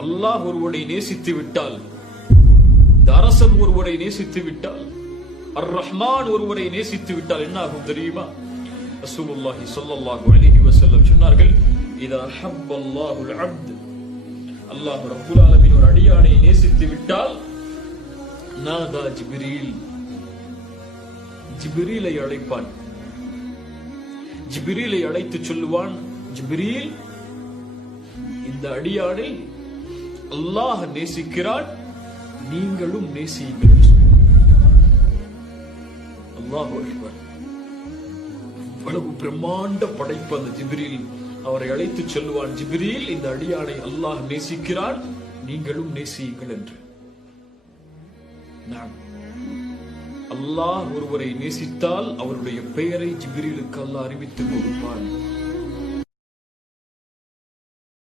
அல்லாஹ் ஒருவரை நேசித்து விட்டால், அரசன் ஒருவரை நேசித்து விட்டால், அர் ரஹ்மான் ஒருவரை நேசித்து விட்டால் என்ன ஆகும் தெரியுமா? ரசூலுல்லாஹி ஸல்லல்லாஹு அலைஹி வஸல்லம் சொன்னார்கள், இதா ஹப்பல்லாஹுல் அப்த், அல்லாஹ் ரப்புல் ஆலமீன் ஒரு அடியானை நேசித்து விட்டால், நாதா ஜிப்ரீல், ஜிப்ரீலை அழைப்பான். ஜிப்ரீலை அழைத்து சொல்லுவான், ஜிப்ரீல், இந்த அடியானை அல்லாஹ் நேசிக்கிறான், நீங்களும் நேசியுங்கள். அல்லாஹு அக்பர். அவ்வளவு பிரம்மாண்ட படைப்பு அந்த ஜிப்ரீல். அவரை அழைத்து சொல்லுவான், ஜிப்ரீல், இந்த அடியானை அல்லாஹ் நேசிக்கிறான், நீங்களும் நேசியுங்கள் என்று. நாம் அல்லாஹ் ஒருவரை நேசித்தால் அவருடைய பெயரை ஜிப்ரீலுக்கு அல்லாஹ் அறிவித்து கொடுப்பான்.